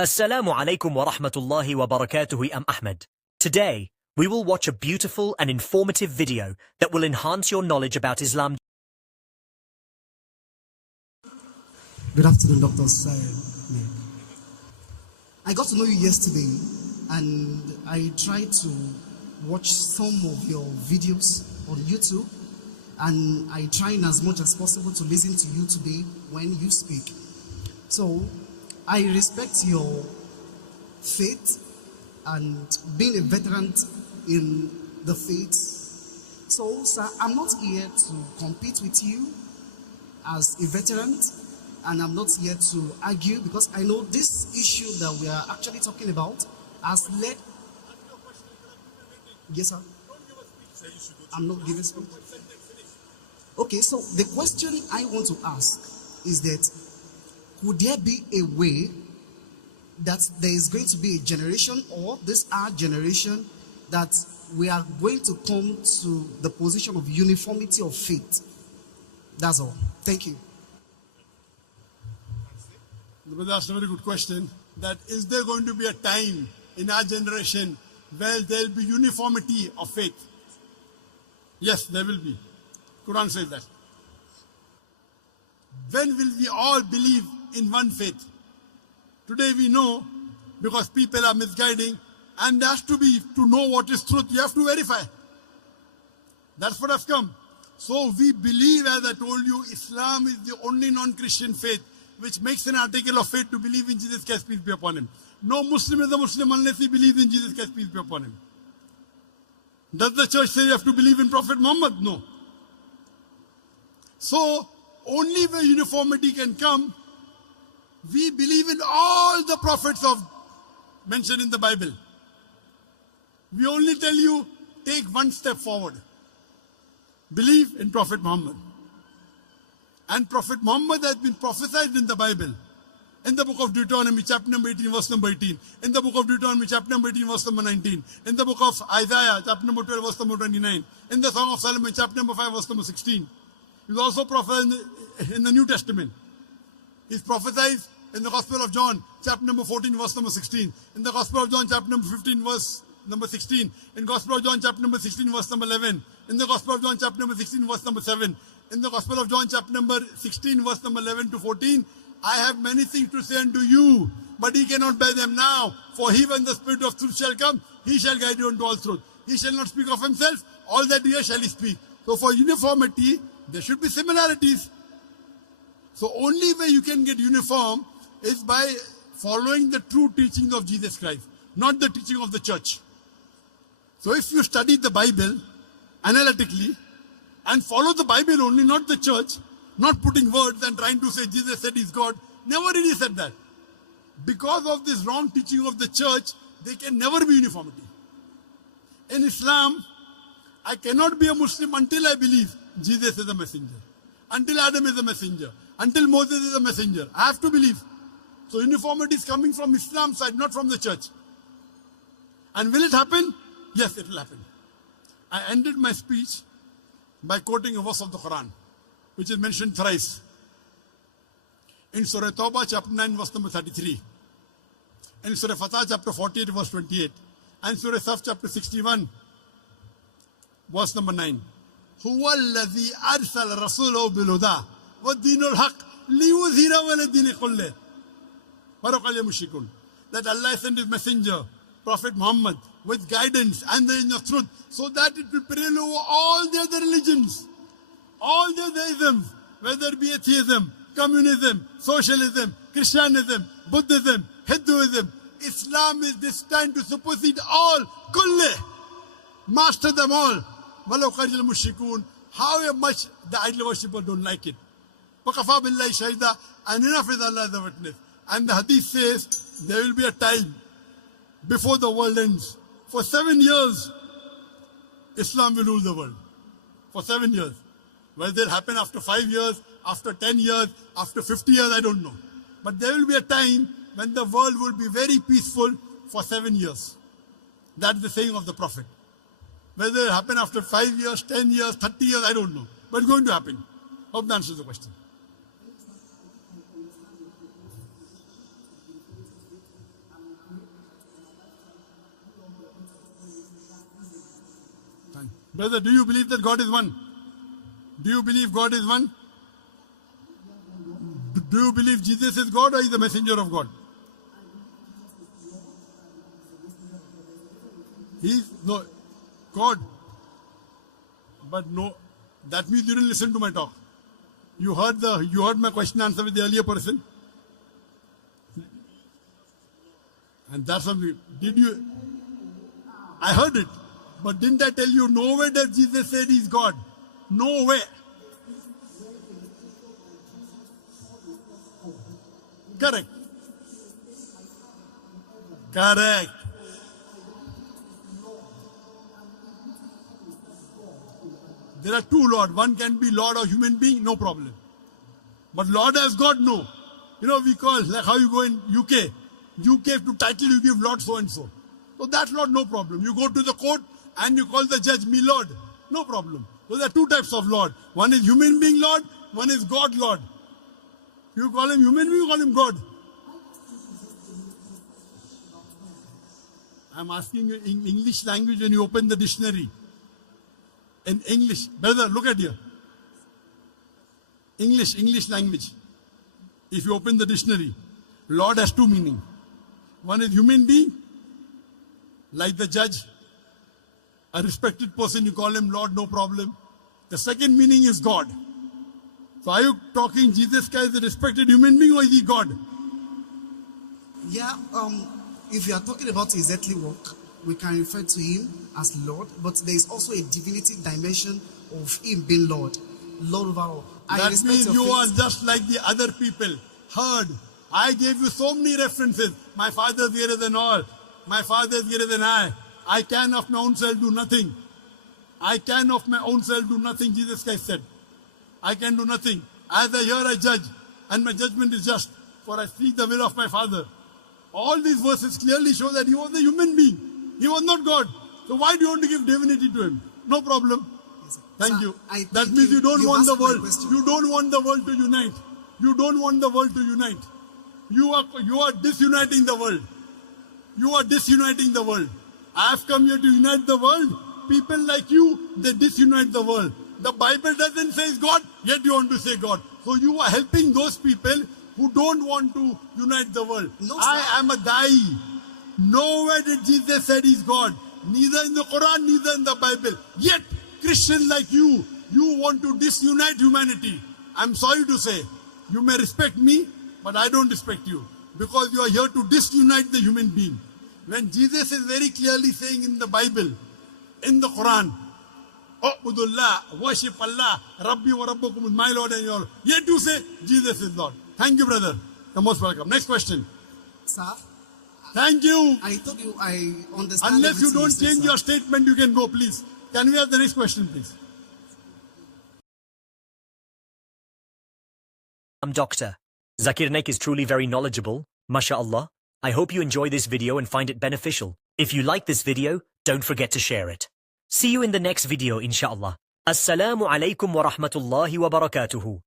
Assalamu alaikum wa rahmatullahi wa barakatuhu. I'm Ahmed. Today, we will watch a beautiful and informative video that will enhance your knowledge about Islam. Good afternoon, Dr. Zakir Naik. I got to know you yesterday, and I tried to watch some of your videos on YouTube, and I tried as much as possible to listen to you today when you speak. So, I respect your faith and being a veteran in the faith. So, sir, I'm not here to compete with you as a veteran, and I'm not here to argue, because I know this issue that we are actually talking about has led. Yes, sir. I'm not giving speech. Okay, so the question I want to ask is that, could there be a way that there is going to be a generation, or this our generation, that we are going to come to the position of uniformity of faith? That's all. Thank you. The brother asked a very good question, that is there going to be a time in our generation where there will be uniformity of faith? Yes, there will be. Quran says that. When will we all believe in one faith? Today we know, because people are misguiding, and there has to be, to know what is truth, you have to verify. That's what has come. So we believe, as I told you, Islam is the only non-Christian faith which makes an article of faith to believe in Jesus Christ, peace be upon him. No Muslim is a Muslim unless he believes in Jesus Christ, peace be upon him. Does the church say you have to believe in Prophet Muhammad? No. So, only where uniformity can come, we believe in all the prophets mentioned in the Bible. We only tell you, take one step forward. Believe in Prophet Muhammad. And Prophet Muhammad has been prophesied in the Bible. In the book of Deuteronomy, chapter number 18, verse number 18. In the book of Deuteronomy, chapter number 18, verse number 19. In the book of Isaiah, chapter number 12, verse number 29. In the Song of Solomon, chapter number 5, verse number 16. He's also prophesied in the New Testament. He's prophesied in the Gospel of John, chapter number 14, verse number 16. In the Gospel of John, chapter number 15, verse number 16. In Gospel of John, chapter number 16, verse number 11. In the Gospel of John, chapter number 16, verse number 7. In the Gospel of John, chapter number 16, verse number 11 to 14, I have many things to say unto you, but ye cannot bear them now. For he, when the Spirit of truth shall come, he shall guide you into all truth. He shall not speak of himself, all that he hears shall he speak. So for uniformity, there should be similarities. So only way you can get uniform is by following the true teachings of Jesus Christ, not the teaching of the church. So if you study the Bible analytically and follow the Bible only, not the church, not putting words and trying to say Jesus said he's God, never did he said that. Because of this wrong teaching of the church, there can never be uniformity. In Islam, I cannot be a Muslim until I believe Jesus is a messenger, until Adam is a messenger, until Moses is a messenger. I have to believe. So uniformity is coming from Islam's side, not from the church. And will it happen? Yes, it will happen. I ended my speech by quoting a verse of the Quran, which is mentioned thrice. In Surah Tawbah, chapter 9, verse number 33. In Surah Fatah, chapter 48, verse 28. And Surah Saf, chapter 61, verse number 9. هو الذي أرسل رسوله بالهدى والدين الحق ليظهره على الدين كله ولو كره المشركون. That Allah sent his messenger, Prophet Muhammad, with guidance and the angel of truth, so that it will prevail over all the other religions, all the other isms, whether it be atheism, communism, socialism, Christianism, Buddhism, Hinduism. Islam is destined to supersede all, kulle, master them all. وَلَوْ خَرِجَ الْمُشْرِكُونَ. However much the idol worshippers don't like it. وَكَفَى بِاللَّهِ شَهِيدًا. And enough is Allah as a witness. And the hadith says there will be a time before the world ends. For 7 years, Islam will rule the world. For 7 years. Whether it happen after 5 years, after 10 years, after 50 years, I don't know. But there will be a time when the world will be very peaceful for 7 years. That's the saying of the Prophet. Whether it happen after 5 years, 10 years, 30 years, I don't know. But it's going to happen. Hope that answers the question. Brother, do you believe that God is one? Do you believe God is one? Do you believe Jesus is God or is the messenger of God? He's no God. But no, that means you didn't listen to my talk. You heard my question answer with the earlier person. And that's something. Did you? I heard it. But didn't I tell you nowhere does Jesus said he's God? Nowhere. Correct. Correct. There are two Lord. One can be Lord or human being, no problem. But Lord as God, no. You know, we call, like how you go in UK. UK to title you give Lord so and so. So that's Lord, no problem. You go to the court and you call the judge me Lord. No problem. So there are two types of Lord. One is human being Lord, one is God Lord. You call him human being, you call him God. I'm asking you in English language when you open the dictionary. In English, brother, look at here. English language. If you open the dictionary, Lord has two meanings. One is human being, like the judge, a respected person, you call him Lord, no problem. The second meaning is God. So are you talking Jesus Christ is a respected human being or is he God? Yeah, if you are talking about his earthly work, we can refer to him as Lord, but there is also a divinity dimension of him being Lord. Lord over all. That means you are just like the other people. Heard. I gave you so many references. My Father is greater than all. My Father is greater than I. I can of my own self do nothing. I can of my own self do nothing, Jesus Christ said. I can do nothing. As I hear, I judge. And my judgment is just. For I speak the will of my Father. All these verses clearly show that he was a human being. He was not God. So why do you want to give divinity to him? No problem. Yes, Thank sir, you. I That thank means you don't want the world. question. You don't want the world to unite. You don't want the world to unite. You are disuniting the world. You are disuniting the world. I have come here to unite the world. People like you, they disunite the world. The Bible doesn't say God, yet you want to say God. So you are helping those people who don't want to unite the world. No, I am a da'i. Nowhere did Jesus said he's God. Neither in the Quran, neither in the Bible. Yet, Christians like you want to disunite humanity. I'm sorry to say, you may respect me, but I don't respect you. Because you are here to disunite the human being. When Jesus is very clearly saying in the Bible, in the Quran, Ubudullah, worship Allah, Rabbi wa Rabbukum, my Lord and your Lord. Yet you say, Jesus is Lord. Thank you, brother. You're most welcome. Next question. Sir, Thank you. I told you I understand. Unless you everything don't say, change sir. your statement, you can go, please. Can we have the next question, please? Dr. Zakir Naik is truly very knowledgeable. MashaAllah. I hope you enjoy this video and find it beneficial. If you like this video, don't forget to share it. See you in the next video, inshallah. Assalamu alaikum wa rahmatullahi wa barakatuhu.